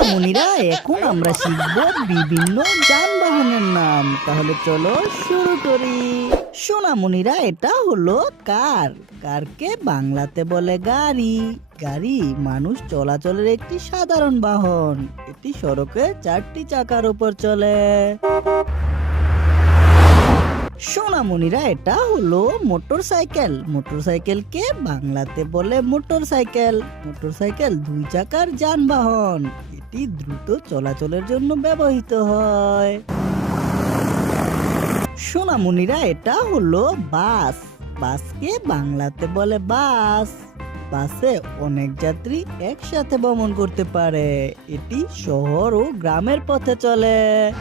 সোনামণিরা এখন আমরা শিখব বিভিন্ন যানবাহনের নাম। তাহলে চলো শুরু করি। সোনামণিরা এটা হলো কার? কারকে বাংলাতে বলে গাড়ি। গাড়ি মানুষ চলাচলের একটি সাধারণ বাহন। এটি সড়কে চারটি চাকার উপর চলে। সোনামণিরা এটা হলো মোটর সাইকেল মোটর সাইকেলকে বাংলাতে বলে মোটর সাইকেল মোটর সাইকেল দুই চাকার যানবাহন। এটি দ্রুত চলাচলের জন্য ব্যবহৃত হয়। সোনামণিরা এটা হলো বাস। বাসকে বাংলাতে বলে বাস। বাসে অনেক যাত্রী একসাথে ভ্রমণ করতে পারে। এটি শহর ও গ্রামের পথে চলে।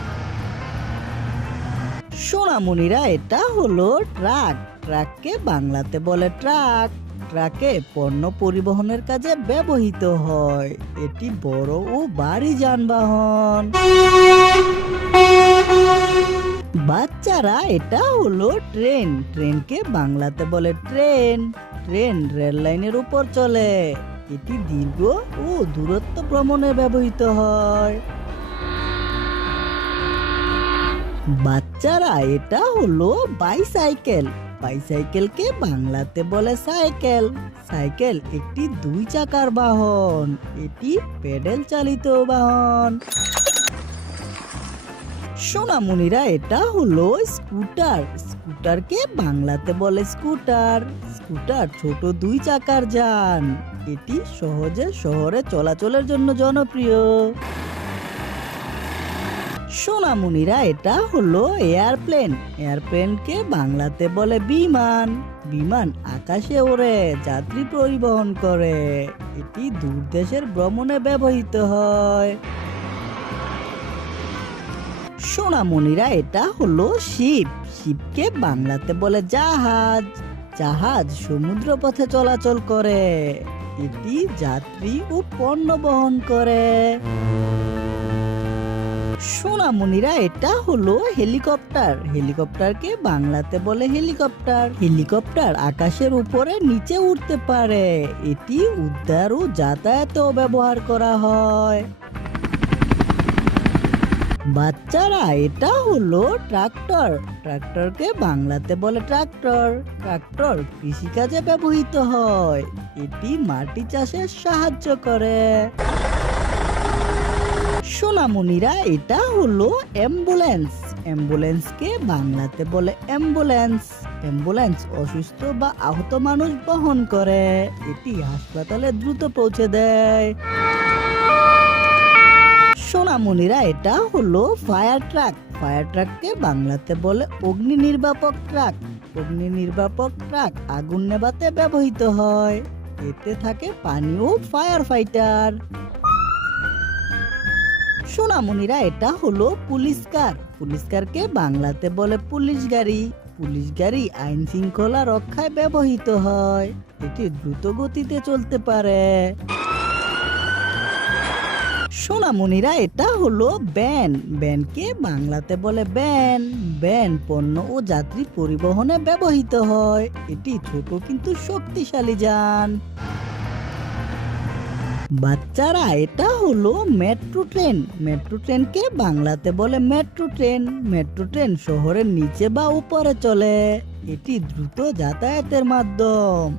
সোনামণিরা এটা হলো ট্রাক। ট্রাককে বাংলাতে বলে ট্রাক। ট্রাকে পণ্য পরিবহনের কাজে ব্যবহৃত হয়। এটি বড় ও ভারী যানবাহন। বাচ্চারা, এটা হলো ট্রেন। ট্রেনকে বাংলাতে বলে ট্রেন। ট্রেন রেল লাইনের উপর চলে। এটি দীর্ঘ ও দূরত্ব ভ্রমণে ব্যবহৃত হয়। বাচ্চারা, এটা হলো বাইসাইকেল। বাইসাইকেলকে বাংলাতে বলে সাইকেল। সাইকেল একটি দুই চাকার বাহন, এটি পেডেল চালিত বাহন। সোনামণিরা এটা হলো স্কুটার। স্কুটারকে বাংলাতে বলে স্কুটার। স্কুটার ছোট দুই চাকার যান। এটি সহজে শহরে চলাচলের জন্য জনপ্রিয়। সোনামণিরা এটা হলো এয়ারপ্লেন। এয়ারপ্লেনকে বাংলাতে বলে বিমান। বিমান আকাশে ওড়ে, যাত্রী পরিবহন করে। এটি দূর দেশের ভ্রমণে ব্যবহৃত হয়। সোনামণিরা এটা হলো শিপ। শিপকে বাংলাতে বলে জাহাজ। জাহাজ সমুদ্র পথে চলাচল করে। এটি যাত্রী ও পণ্য বহন করে। সোনামণিরা, এটা হলো হেলিকপ্টার। হেলিকপ্টারকে বাংলাতে বলে হেলিকপ্টার। হেলিকপ্টার আকাশের উপরে নিচে উঠতে পারে। এটি উদ্ধার ও যাতায়াতেও ব্যবহার করা হয়। বাচ্চারা, এটা হলো ট্রাক্টর। ট্রাক্টরকে বাংলাতে বলে ট্রাক্টর। ট্রাক্টর কৃষিকাজে ব্যবহৃত হয়। এটি মাটি চাষে সাহায্য করে। সোনামণিরা এটা হলো অ্যাম্বুলেন্স অ্যাম্বুলেন্সকে বাংলাতে বলে অ্যাম্বুলেন্স অ্যাম্বুলেন্স অসুস্থ বা আহত মানুষ বহন করে। এটি হাসপাতালে দ্রুত পৌঁছে দেয়। সোনামণিরা এটা হলো ফায়ার ট্রাক ফায়ার ট্রাককে বাংলাতে বলে অগ্নি নির্বাপক ট্রাক অগ্নি নির্বাপক ট্রাক আগুন নেভাতে ব্যবহৃত হয়। এতে থাকে পানি ও ফায়ার ফাইটার সোনামণিরা এটা হলো পুলিশ কার পুলিশ কারকে বাংলাতে বলে পুলিশ গাড়ি। পুলিশ গাড়ি আইন শৃঙ্খলা রক্ষায় ব্যবহৃত হয়। এটি দ্রুত গতিতে চলতে পারে। সোনামণিরা এটা হলো ব্যান। ব্যানকে বাংলাতে বলে ব্যান। ব্যান পণ্য ও যাত্রী পরিবহনে ব্যবহৃত হয়। এটি ছোট কিন্তু শক্তিশালী যান। বাচ্চারা, এটা হলো মেট্রো ট্রেন মেট্রো ট্রেনকে বাংলাতে বলে মেট্রো ট্রেন মেট্রো ট্রেন শহরের নিচে বা উপরে চলে। এটি দ্রুত যাতায়াতের মাধ্যম।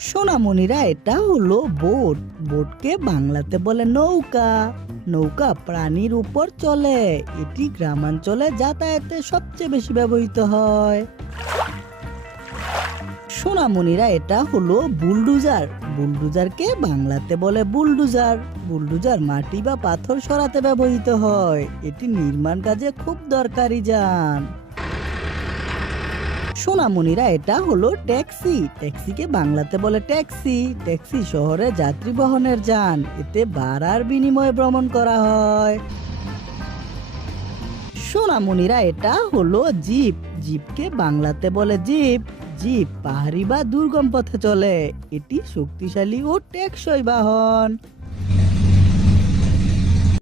সোনামণিরা, এটা হলো বোট। বোটকে বাংলাতে বলে নৌকা। নৌকা প্রাণীর উপর চলে। এটি গ্রামাঞ্চলে যাতায়াতে সবচেয়ে বেশি ব্যবহৃত হয়। সোনামণিরা এটা হলো বুলডুজার। বুলডুজারকে বাংলাতে বলে বুলডুজার। বুলডুজার মাটি বা পাথর সরাতে ব্যবহৃত হয়। এটি নির্মাণ কাজে খুব দরকারি যান। সোনামণিরা এটা হলো ট্যাক্সি। ট্যাক্সিকে বাংলাতে বলে ট্যাক্সি। ট্যাক্সি শহরে যাত্রী বহনের যান। এতে ভাড়ার বিনিময়ে ভ্রমণ করা হয়। সোনামণিরা এটা হলো জিপ। জিপকে বাংলাতে বলে জিপ। জিপ পাহাড়ি বা দুর্গম পথে চলে। এটি শক্তিশালী ও টেকসই বাহন।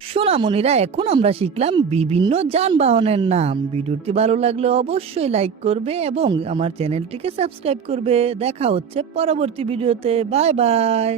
সোনামণিরা, এখন আমরা শিখলাম বিভিন্ন যানবাহনের নাম। ভিডিওটি ভালো লাগলে অবশ্যই লাইক করবে এবং আমার চ্যানেলটিকে সাবস্ক্রাইব করবে। দেখা হচ্ছে পরবর্তী ভিডিওতে। Bye bye